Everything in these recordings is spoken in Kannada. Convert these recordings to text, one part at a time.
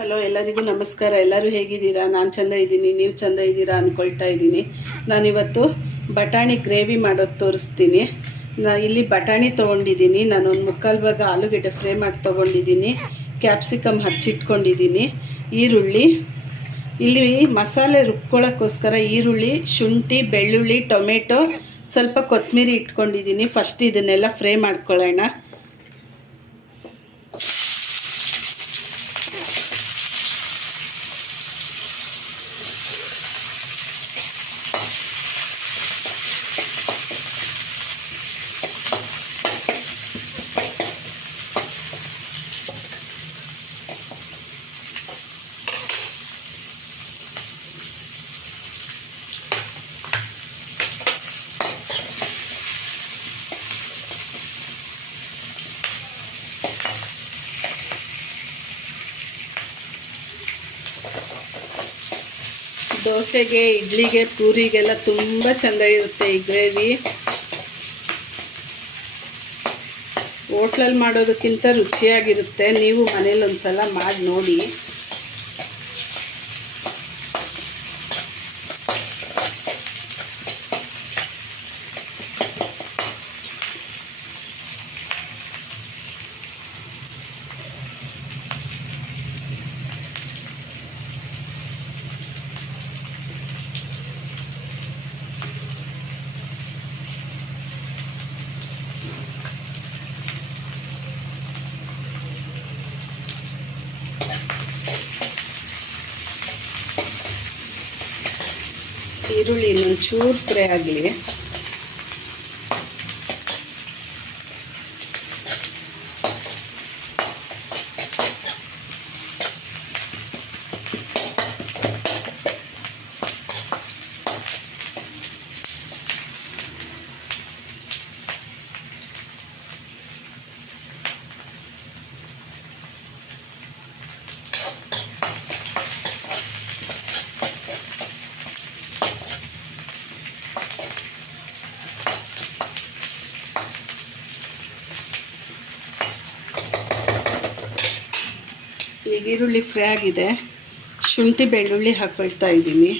ಹಲೋ ಎಲ್ಲರಿಗೂ ನಮಸ್ಕಾರ. ಎಲ್ಲರೂ ಹೇಗಿದ್ದೀರಾ? ನಾನು ಚೆಂದ ಇದ್ದೀನಿ. ನೀವು ಚೆಂದ ಇದ್ದೀರಾ ಅಂದ್ಕೊಳ್ತಾ ಇದ್ದೀನಿ. ನಾನಿವತ್ತು ಬಟಾಣಿ ಗ್ರೇವಿ ಮಾಡೋದು ತೋರಿಸ್ತೀನಿ. ನಾ ಇಲ್ಲಿ ಬಟಾಣಿ ತೊಗೊಂಡಿದ್ದೀನಿ. ಒಂದು ಮುಕ್ಕಾಲು ಭಾಗ ಆಲೂಗೆಡ್ಡೆ ಫ್ರೈ ಮಾಡಿ ತೊಗೊಂಡಿದ್ದೀನಿ. ಕ್ಯಾಪ್ಸಿಕಮ್ ಹಚ್ಚಿಟ್ಕೊಂಡಿದ್ದೀನಿ. ಈರುಳ್ಳಿ. ಇಲ್ಲಿ ಮಸಾಲೆ ರುಬ್ಕೊಳ್ಳೋಕ್ಕೋಸ್ಕರ ಈರುಳ್ಳಿ, ಶುಂಠಿ, ಬೆಳ್ಳುಳ್ಳಿ, ಟೊಮೆಟೊ ಸ್ವಲ್ಪ ಕೊತ್ತಂಬರಿ ಇಟ್ಕೊಂಡಿದ್ದೀನಿ. ಫಸ್ಟ್ ಇದನ್ನೆಲ್ಲ ಫ್ರೈ ಮಾಡ್ಕೊಳ್ಳೋಣ. ದೋಸೆಗೆ, ಇಡ್ಲಿಗೆ, ಪೂರಿಗೆಲ್ಲ ತುಂಬ ಚೆಂದ ಇರುತ್ತೆ ಈ ಗ್ರೇವಿ. ಹೋಟ್ಲಲ್ಲಿ ಮಾಡೋದಕ್ಕಿಂತ ರುಚಿಯಾಗಿರುತ್ತೆ. ನೀವು ಮನೇಲಿ ಒಂದ್ಸಲ ಮಾಡಿ ನೋಡಿ. ಈರುಳ್ಳಿ ಇನ್ನೊಂದು ಚೂರು ಫ್ರೈ ಆಗಲಿ. ಈರುಳ್ಳಿ ಫ್ರೈ ಆಗಿದೆ. ಶುಂಠಿ ಬೆಳ್ಳುಳ್ಳಿ ಹಾಕೊಳ್ತಾ ಇದ್ದೀನಿ.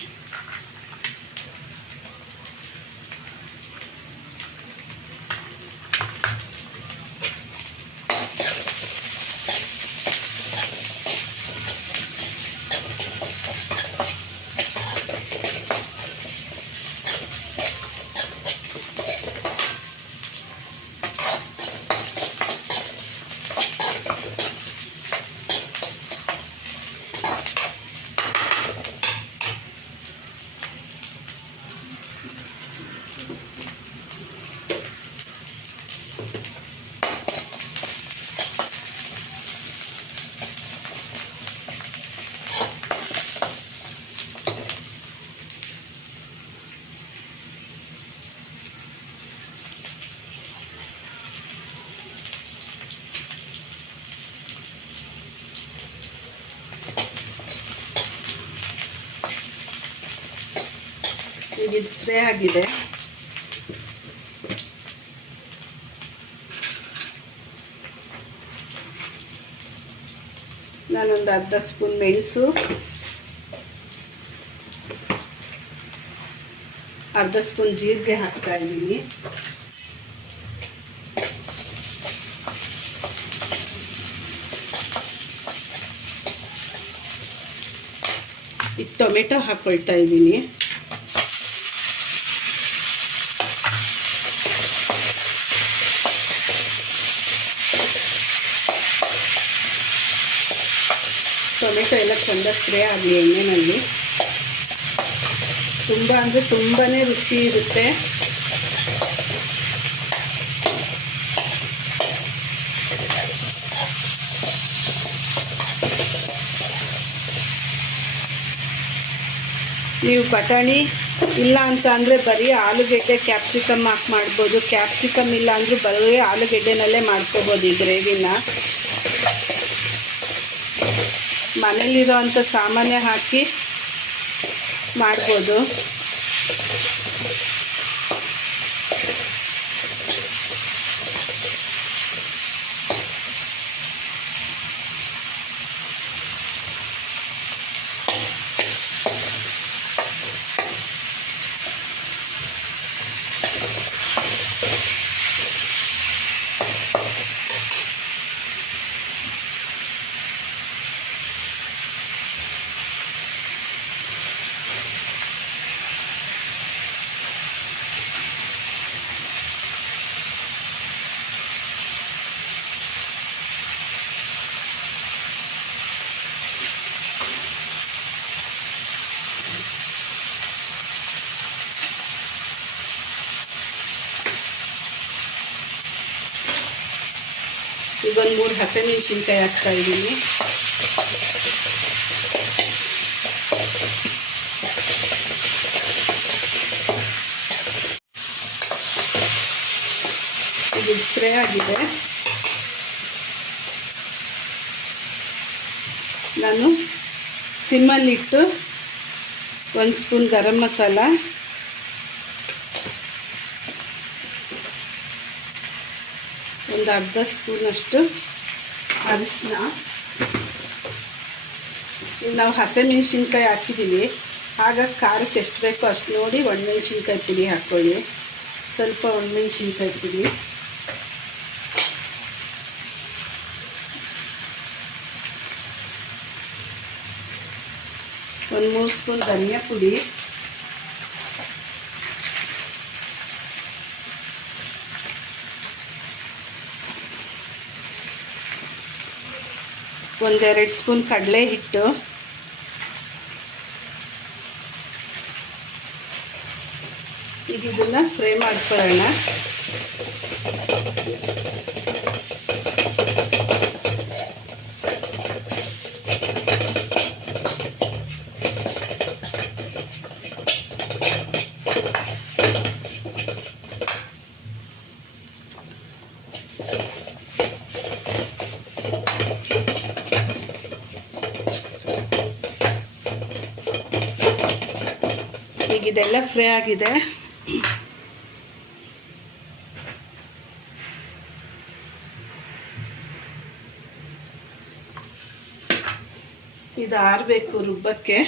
ಇದು ಫ್ರೈ ಆಗಿದೆ. ನಾನೊಂದು ಅರ್ಧ ಸ್ಪೂನ್ ಮೆಣಸು, ಅರ್ಧ ಸ್ಪೂನ್ ಜೀರಿಗೆ ಹಾಕ್ತಾ ಇದ್ದೀನಿ. ಈಗ ಟೊಮೆಟೊ ಹಾಕ್ಕೊಳ್ತಾ ಇದ್ದೀನಿ. ಟೊಮೆಟೊ ಎಲ್ಲ ಚೆಂದ ಸ್ಪ್ರೇ ಆಗಲಿ ಎಣ್ಣೆನಲ್ಲಿ. ತುಂಬ ಅಂದರೆ ತುಂಬಾ ರುಚಿ ಇರುತ್ತೆ. ನೀವು ಬಟಾಣಿ ಇಲ್ಲ ಅಂತ ಅಂದರೆ ಬರೀ ಆಲೂಗೆಡ್ಡೆ ಕ್ಯಾಪ್ಸಿಕಮ್ ಹಾಕಿ ಮಾಡ್ಬೋದು. ಕ್ಯಾಪ್ಸಿಕಮ್ ಇಲ್ಲ ಅಂದರೂ ಬರೀ ಆಲೂಗೆಡ್ಡೆನಲ್ಲೇ ಮಾಡ್ಕೋಬೋದು ಈ ಗ್ರೇವಿನ. ಮನೇಲಿರೋ ಅಂಥ ಸಾಮಾನ್ಯ ಹಾಕಿ ಮಾಡ್ಬೋದು. ಒಂದು ಮೂರು ಹಸಿಮೆಣ್ಸಿನ್ಕಾಯಿ ಹಾಕ್ತಾ ಇದ್ದೀನಿ ಇದು ಫ್ರೈ ಆಗಿದೆ. ನಾನು ಸಿಮ್ಮಲ್ಲಿಟ್ಟು ಒಂದು ಸ್ಪೂನ್ ಗರಂ ಮಸಾಲ ಒಂದು ಅರ್ಧ ಸ್ಪೂನಷ್ಟು ಅರಿಶಿನ. ನಾವು ಹಸಿಮೆಣ್ಸಿನ್ಕಾಯಿ ಹಾಕಿದ್ದೀವಿ ಆಗ ಖಾರಕ್ಕೆ ಎಷ್ಟು ಬೇಕೋ ಅಷ್ಟು ನೋಡಿ ಒಣಮೆಣ್ಸಿನ್ಕಾಯಿ ಪುಡಿ ಹಾಕ್ಕೊಳ್ಳಿ ಸ್ವಲ್ಪ ಒಣಮೆಣ್ಸಿನ್ಕಾಯಿ ಪುಡಿ. ಒಂದು ಮೂರು ಸ್ಪೂನ್ ಧನಿಯಾ ಪುಡಿ. ಒಂದೆರಡು ಸ್ಪೂನ್ ಕಡಲೆ ಹಿಟ್ಟು. ಈಗ ಇದನ್ನು ಫ್ರೈ ಮಾಡ್ಕೊಳ್ಳೋಣ. ಇದೆಲ್ಲ ಫ್ರೈ ಆಗಿದೆ. ಇದು ಆರಬೇಕು ರುಬ್ಬಕ್ಕೆ.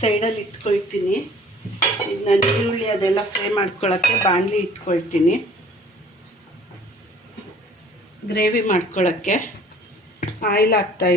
ಸೈಡಲ್ಲಿ ಇಟ್ಕೊಳ್ತೀನಿ. ಈಗ ನಾನು ಈರುಳ್ಳಿ ಅದೆಲ್ಲ ಫ್ರೈ ಮಾಡ್ಕೊಳ್ಳೋಕ್ಕೆ ಬಾಣಲಿ ಇಟ್ಕೊಳ್ತೀನಿ. ಗ್ರೇವಿ ಮಾಡ್ಕೊಳ್ಳೋಕ್ಕೆ ಆಯಿಲ್ ಹಾಕ್ತಾ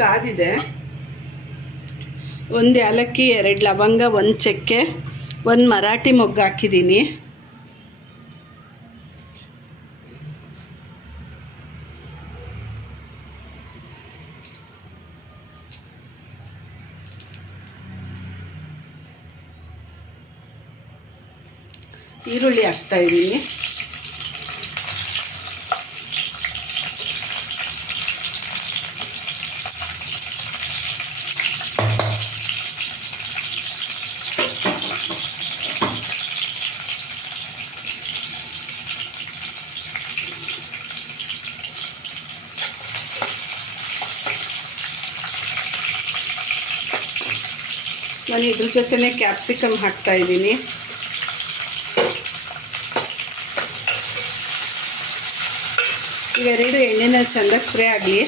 ಕಾದಿದೆ. ಒಂದು ಏಲಕ್ಕಿ ಎರಡು ಲವಂಗ ಒಂದು ಚಕ್ಕೆ ಒಂದು ಮರಾಠಿ ಮೊಗ್ಗು ಹಾಕಿದ್ದೀನಿ ಈರುಳ್ಳಿ ಹಾಕ್ತಾ ನಾನು ಇದ್ರ ಜೊತೆನೇ ಕ್ಯಾಪ್ಸಿಕಮ್ ಹಾಕ್ತಾ ಇದ್ದೀನಿ. ಇವೆರಡು ಎಣ್ಣೆನ ಚೆಂದ ಫ್ರೈ ಆಗಲಿ.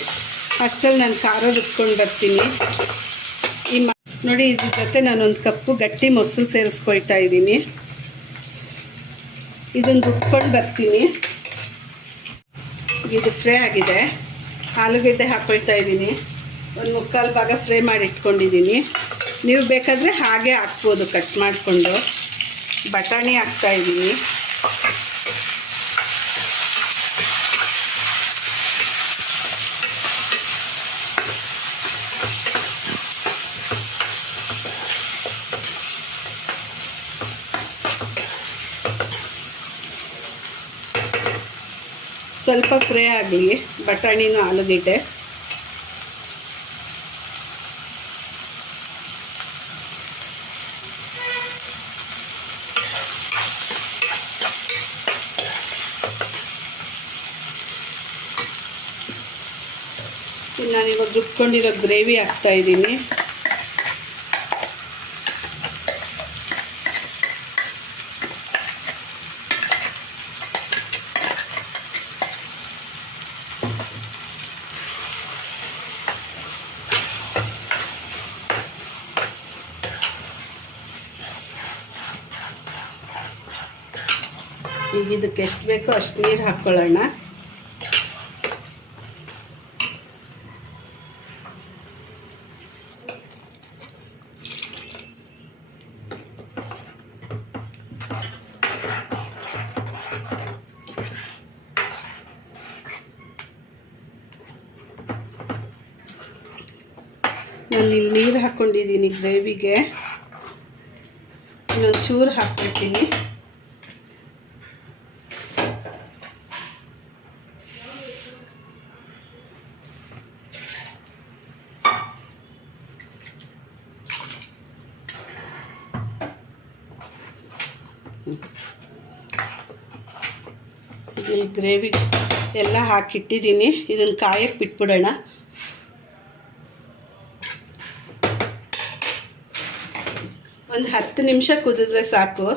ಅಷ್ಟರಲ್ಲಿ ನಾನು ಖಾರ ರುಬ್ಕೊಂಡು ಬರ್ತೀನಿ. ಈ ನೋಡಿ, ಇದ್ರ ಜೊತೆ ನಾನೊಂದು ಕಪ್ಪು ಗಟ್ಟಿ ಮೊಸರು ಸೇರಿಸ್ಕೊಳ್ತಾ ಇದ್ದೀನಿ. ಇದನ್ನು ರುಬ್ಕೊಂಡು ಬರ್ತೀನಿ. ಇದು ಫ್ರೈ ಆಗಿದೆ. ಆಲೂಗಡ್ಡೆ ಹಾಕ್ಕೊಳ್ತಾ ಇದ್ದೀನಿ. ಒಂದು ಮುಕ್ಕಾಲು ಭಾಗ ಫ್ರೈ ಮಾಡಿ ಇಟ್ಕೊಂಡಿದ್ದೀನಿ. ನೀವು ಬೇಕಾದರೆ ಹಾಗೆ ಹಾಕ್ಬೋದು ಕಟ್ ಮಾಡಿಕೊಂಡು. ಬಟಾಣಿ ಹಾಕ್ತಾ ಇದ್ದೀನಿ. ಸ್ವಲ್ಪ ಫ್ರೈ ಆಗಲಿ ಬಟಾಣಿನೂ ಆಲೂಗೆಡ್ಡೆ. ನಾನೀಗ ರುಬ್ಕೊಂಡಿರೋ ಗ್ರೇವಿ ಹಾಕ್ತಾ ಇದ್ದೀನಿ ಈಗ ಇದಕ್ಕೆ ಎಷ್ಟು ಬೇಕೋ ಅಷ್ಟು ನೀರು ಹಾಕ್ಕೊಳ್ಳೋಣ ನಾನು ಇಲ್ಲಿ ನೀರು ಹಾಕ್ಕೊಂಡಿದ್ದೀನಿ ಗ್ರೇವಿಗೆ. ಇನ್ನೊಂದು ಚೂರು ಹಾಕ್ಬಿಡ್ತೀನಿ. ಇಲ್ಲಿ ಗ್ರೇವಿ ಎಲ್ಲ ಹಾಕಿಟ್ಟಿದ್ದೀನಿ ಇದನ್ನು ಕಾಯಕ್ಕೆ ಬಿಟ್ಬಿಡೋಣ. ಒಂದು ಹತ್ತು ನಿಮಿಷ ಕುದಿದ್ರೆ ಸಾಕು.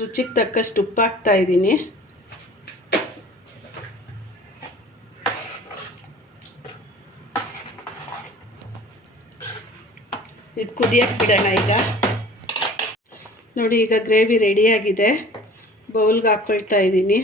ರುಚಿಗೆ ತಕ್ಕಷ್ಟು ಉಪ್ಪು ಹಾಕ್ತಾ ಇದ್ದೀನಿ. ಇದು ಕುದಿಯಕ್ಕೆ ಬಿಡೋಣ ಈಗ. ನೋಡಿ, ಈಗ ಗ್ರೇವಿ ರೆಡಿಯಾಗಿದೆ ಬೌಲ್ಗೆ ಹಾಕ್ಕೊಳ್ತಾ ಇದ್ದೀನಿ.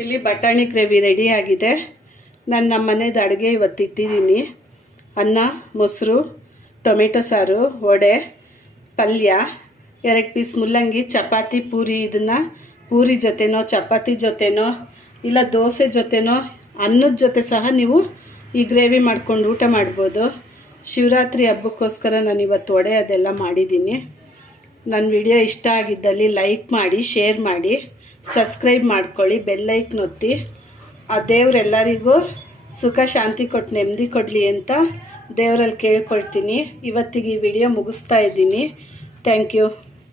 ಇಲ್ಲಿ ಬಟಾಣಿ ಗ್ರೇವಿ ರೆಡಿ ಆಗಿದೆ. ನಾನು ನಮ್ಮ ಮನೆದು ಅಡುಗೆ ಇವತ್ತು ಇಟ್ಟಿದ್ದೀನಿ. ಅನ್ನ, ಮೊಸರು, ಟೊಮೆಟೊ ಸಾರು, ವಡೆ, ಪಲ್ಯ, ಎರಡು ಪೀಸ್ ಮುಲ್ಲಂಗಿ, ಚಪಾತಿ, ಪೂರಿ ಇದನ್ನು ಪೂರಿ ಜೊತೆನೋ, ಚಪಾತಿ ಜೊತೆನೋ, ಇಲ್ಲ ದೋಸೆ ಜೊತೆನೋ, ಅನ್ನದ ಜೊತೆ ಸಹ ನೀವು ಈ ಗ್ರೇವಿ ಮಾಡ್ಕೊಂಡು ಊಟ ಮಾಡ್ಬೋದು. ಶಿವರಾತ್ರಿ ಹಬ್ಬಕ್ಕೋಸ್ಕರ ನಾನು ಇವತ್ತು ವಡೆ ಅದೆಲ್ಲ ಮಾಡಿದ್ದೀನಿ. ನನ್ನ ವಿಡಿಯೋ ಇಷ್ಟ ಆಗಿದ್ದಲ್ಲಿ ಲೈಕ್ ಮಾಡಿ, ಶೇರ್ ಮಾಡಿ. ಸಬ್ಸ್ಕ್ರೈಬ್ ಮಾಡ್ಕೊಳ್ಳಿ ಬೆಲ್ಲೈಕ್ ಒತ್ತಿ. ಆ ದೇವರೆಲ್ಲರಿಗೂ ಸುಖ, ಶಾಂತಿ ಕೊಟ್ಟು ನೆಮ್ಮದಿ ಕೊಡಲಿ ಅಂತ ದೇವರಲ್ಲಿ ಕೇಳ್ಕೊಳ್ತೀನಿ. ಇವತ್ತಿಗೆ ಈ ವಿಡಿಯೋ ಮುಗಿಸ್ತಾ ಇದ್ದೀನಿ. Thank you.